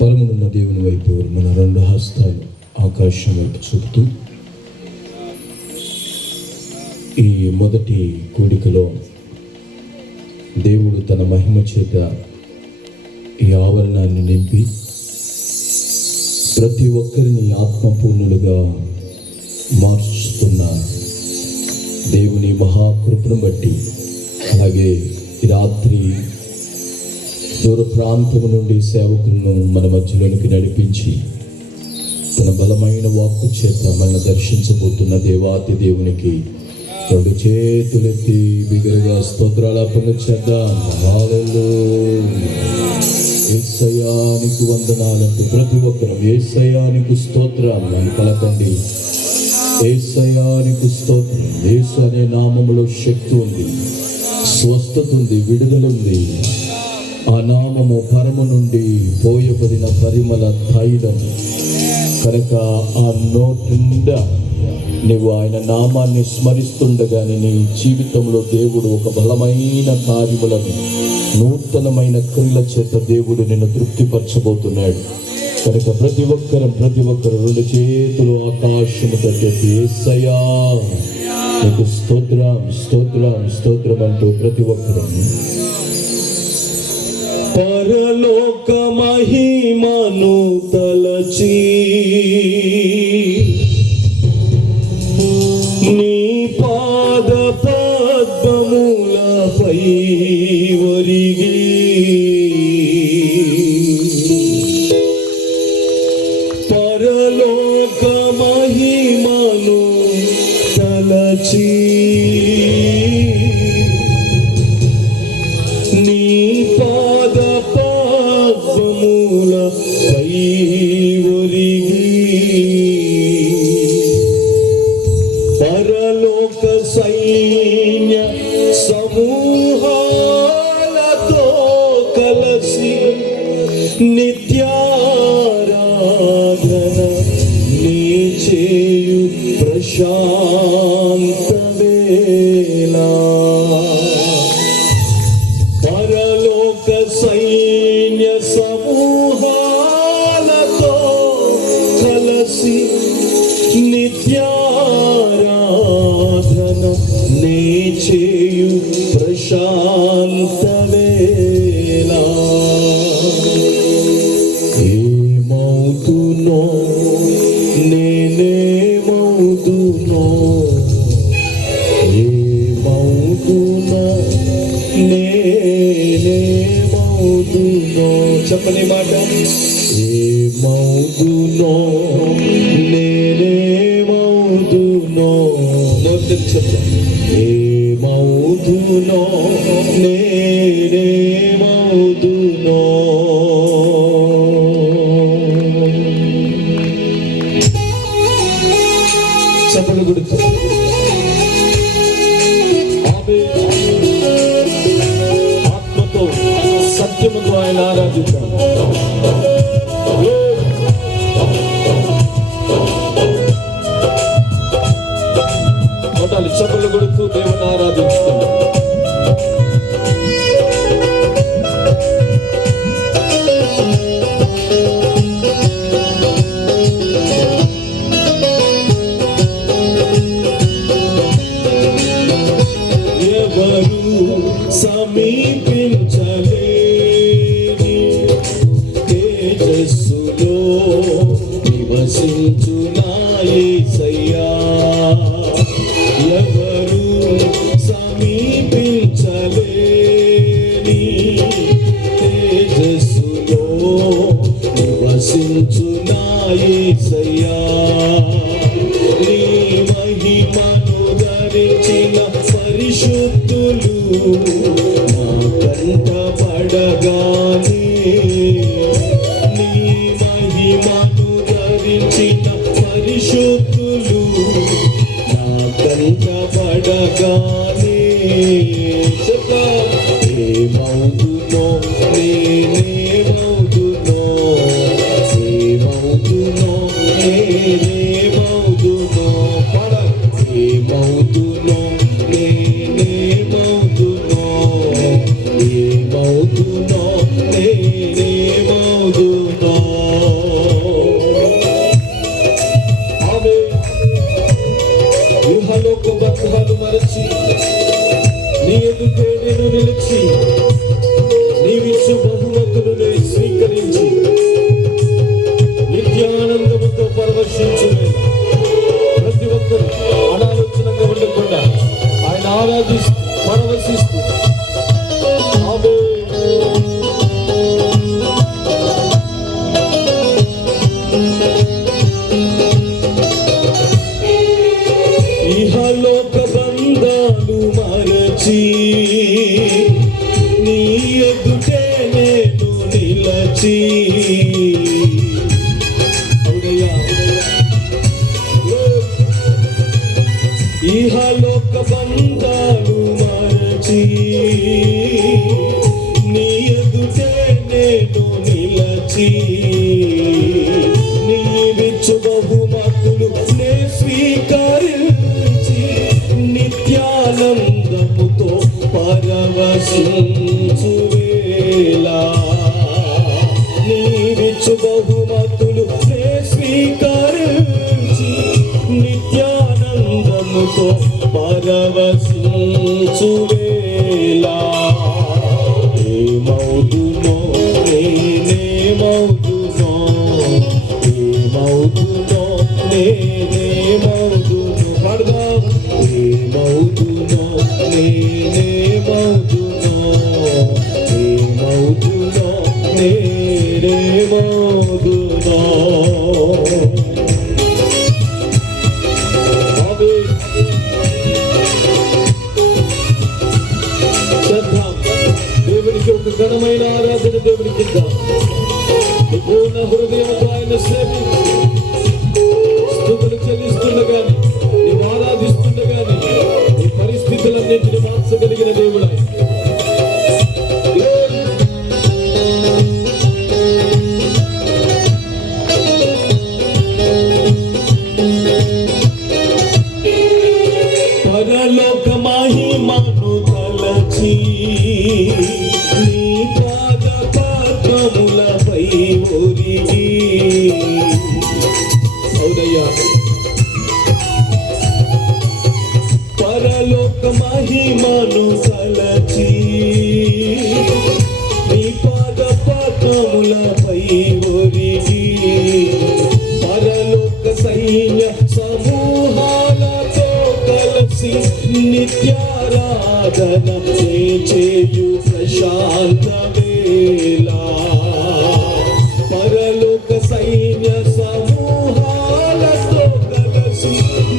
పరమునున్న దేవుని వైపు మన రెండు హస్తాలు ఆకాశం వైపు చూపుతూ ఈ మొదటి కూడికలో దేవుడు తన మహిమ చేత ఈ ఆవరణాన్ని నింపి ప్రతి ఒక్కరిని ఆత్మపూర్ణులుగా మార్చుతున్న దేవుని మహాకృపను బట్టి, అలాగే ఈ రాత్రి దూర ప్రాంతము నుండి సేవకులను మన మధ్యలోనికి నడిపించి తన బలమైన వాక్కు చేత మనల్ని దర్శించబోతున్న దేవాతి దేవునికి రెండు చేతులెత్తి బిగ్గరగా స్తోత్రాలాపన చేద్దాం. హల్లెలూయా. యేసయ్యా నీకు వందనాలంటూ ప్రతి ఒక్కరం యేసయ్యా నీకు స్తోత్రం అని పలకండి. యేసయ్యా నీకు స్తోత్రం. యేసు అనే నామములో శక్తి ఉంది, స్వస్థత ఉంది, విడుదల ఉంది. ఆ నామము పరము నుండి పోయబడిన పరిమళ తైలం కనుక ఆ నోటి నిండా నీవు ఆయన నామాన్ని స్మరిస్తుండగానే నీ జీవితంలో దేవుడు ఒక బలమైన కార్యములను, నూతనమైన క్రియల చేత దేవుడు నిన్ను తృప్తిపరచబోతున్నాడు. కనుక ప్రతి ఒక్కరు రెండు చేతులు ఆకాశము తట్టెత్తి యేసయ్యా నీకు స్తోత్రం స్తోత్రం స్తోత్రం అంటూ ప్రతి ఒక్కరు పరలోక మహిమను తలచి నీ పాద పద్మములపై ఒరిగి పరలోక మహిమను తలచి నీ పాద పద్మములపై ఒరిగి పరలోక సైన్య సమూహాలతో కలసి నిత్యారాధన నీ చేయు ప్రశాంత వేళ. పరలోక సైన్య సమూహాలతో కలసి నిత్యారాధన నీ చేయు ప్రశాంత వేళ. ఏమవుతునో నేనేమవుతునో, ఏమవుతునో నేనేమవుతునో, చెప్పని మాట. ఏమవుతునో నేనేమవుతునో, మొదటి చెప్తాం. ఏమవుతునో నేనేమవుతునో. చెప్పలు గుర్తు ఆత్మతో సత్యముతో ఆయన ఆరాధిద్దాం. చెప్పలు కొడుతూ దేవుని ఆరాధిస్తాం. ఎవరు సమీపించలేని తేజస్సులో నివసించునా యేసయ్యా. ఎవరు సమీపించలేని తేజస్సులో నివసించునా యేసయ్యా. నీ మహిమను ధరించిన పరిశుద్ధులు నా కంట పడగానే, నీ మహిమను ధరించిన పరిశుద్ధులు నా కంట పడగానే. ఏమవుతునో నేనేమవుతునో, ఏమవుతునో నేనేమవుతునో, పడ ఏమవుతునో నేనేమవుతునో, ఏమవుతునో నేనేమవుతునో. లేచి నీవిచ్చు బహుమతులను స్వీకరించి నిత్యానందముతో పరవశించు ప్రతి ఒక్కరు అనాలోచనగా ఉండకుండా ఆయన ఆరాధిస్తూ పరవశిస్తూ ఇహలోక బంధాలు మరచి నీ ఎదుటే నేను నిలచి ఇహలోక బంధాలు మరచి నీ ఎదుటే నేను నిలచి నీవిచ్చు బహుమతులు నే స్వీకరించి నిత్యానందముతో పరవశించు వేళ నీవిచ్చు బహుమతులు నే స్వీకరించి నిత్యానందముతో పరవశించు వేళ ఏమౌదునో నేనేమౌదునో ఏమౌదునో నేనేమౌదునో పడదాం ఏమౌదునో నేనేమౌదునో ఏమౌదునో నేనేమౌదునో దేవునికి ఒక ఘనమైన ఆరాధన దేవునికి ఇద్దాం. పూర్ణ హృదయంతో ఆయన సేవించి స్తుతులు చెల్లిస్తుండగాని నీవు ఆరాధిస్తుండగాని నీ పరిస్థితులన్నింటినీ మార్చగలిగిన దేవుడు పరలోక మహిమను తలచి నీ పాద పాదములపై ఒరిగి అవునయ్యా పరలోక మహిమను తలచి నీ పాద పాదములపై ఒరిగి పరలోక సైన్య సమూహాలతో కలిసి నిత్యారాధన చేయు ప్రశాంత వేళ పరలోక సైన్య సమూహాలతో కలిసి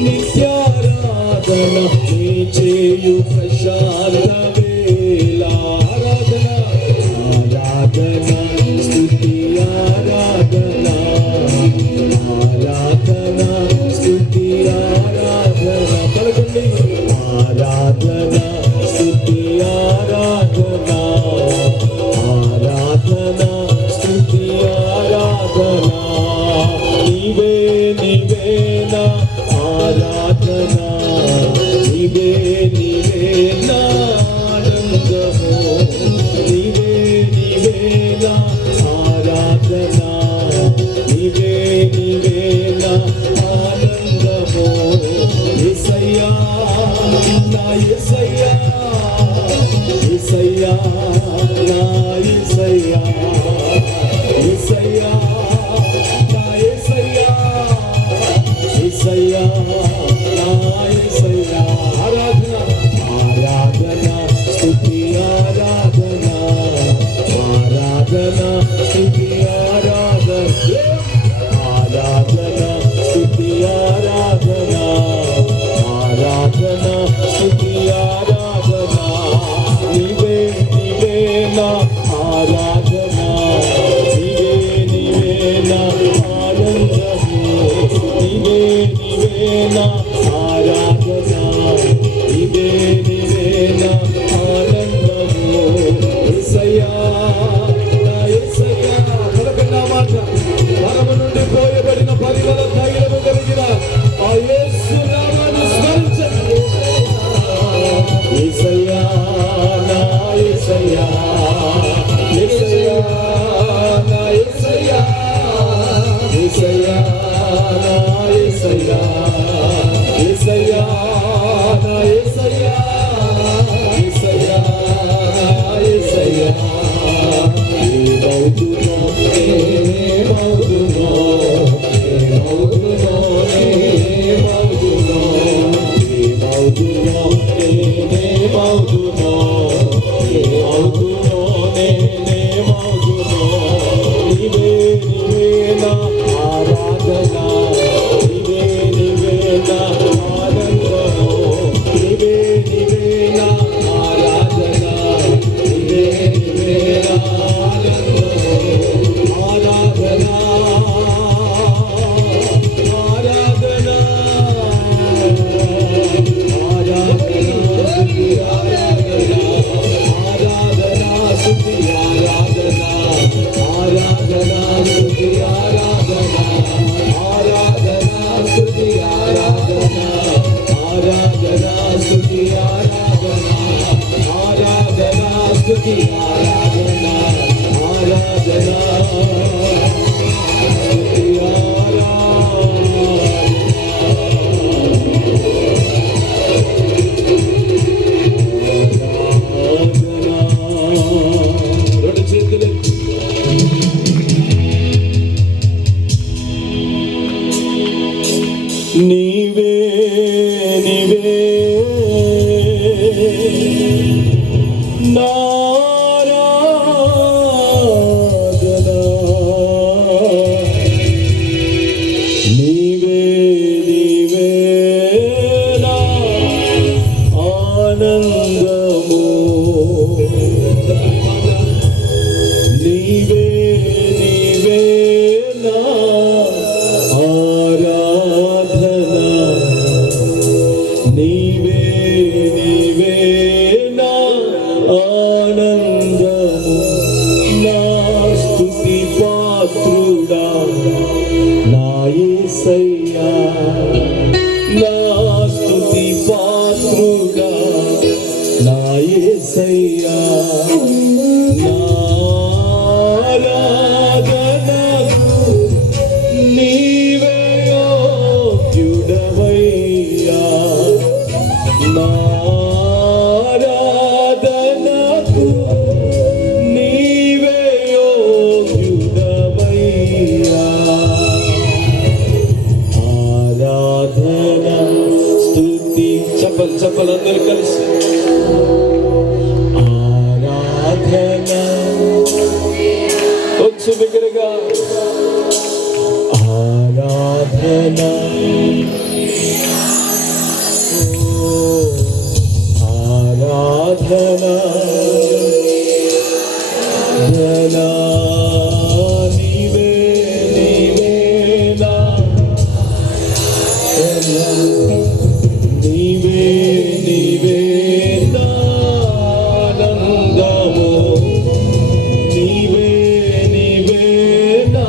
నిత్యారాధన చేయు ప్రశాంత వేళ ఆరాధన ఆరాధన స్తుతి ఆరాధన ఆరాధన స్తుతి ఆరాధన పలకండి ఆరాధన స్తుతి ఆరాధన ఆరాధన స్తుతి ఆరాధన నీవే నీవేనా ఆరాధన నీవే నీవేనా ఆనందము నీవే నీవేనా ఆరాధన నీవే నీవేనా ఆనందము యేసయ్యా నా యేసయ్యా యేసయ్యా నా యేసయ్యా యేసయ్యా నా యేసయ్యా యేసయ్యా నా యేసయ్యా ఆరాధన ఆరాధన స్తుతి ఆరాధన ఆరాధన స్తుతి ఆరాధన ఆరాధన స్తుతి ఆరాధన ఆరాధన స్తుతి ఆరాధన నీవే నీవే నా ఆరాధన నీవే నీవే నా ఆనందము నీవే నీవే నా ఆరాధన నీవే నీవే నా ఆనందము యేసయ్యా నా యేసయ్యా పలకన్నా మాట పరమ నుండి పోయబడిన పరిమళ తైలము కలిగిన ఆ యేసు నామమును స్మరించండి యేసయ్యా నా యేసయ్యా యేసయ్యా నా యేసయ్యా యేసయ్యా నా యేసయ్యా నీవే నీవే నారాధనా నీవే నీవే నా ఆనందము నీవే నీవే నా ఆరాధనా నీవే నీవే నా ఆనందము నా స్తుతి పాత్రుడా నా యేసయ్యా నా స్తుతి పాత్రుడా నా యేసయ్యా నా ఆరాధనకు నీవే యోగ్యుడవయ్యా నా ఆరాధనకు నీవే యోగ్యుడవయ్యా ఆరాధన స్తుతి చప్పలు అందరూ కలిసి ఆరాధన వచ్చు బిగ్గరగా ఆరాధన ఆరాధన ధన నీవే నీవే నా నీవే నీవే నా ఆనందము నీవే నీవే నా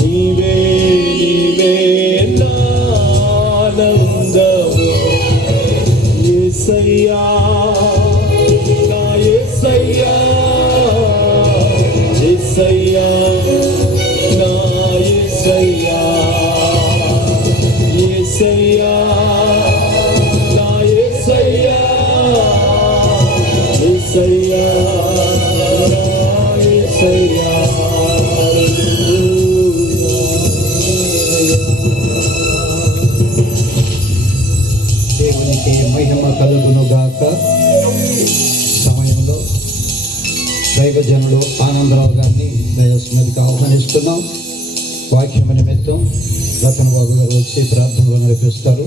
నీవే నీవే నా ఆనందము యేసయ్యా నా యేసయ్యా యేసయ్యా నా యేసయ్యా యేసయ్యా నా యేసయ్యా యేసయ్యా నా యేసయ్యా దేవునికి మహిమ కలుగును గాక. సమయంలో దైవజనుడు ఆనందరావు గారిని దైవస్మృతికి ఆహ్వానిస్తున్నాం. వాక్యం నిమిత్తం రతన్ బాబు గారు వచ్చి ప్రార్థనలు నడిపిస్తారు.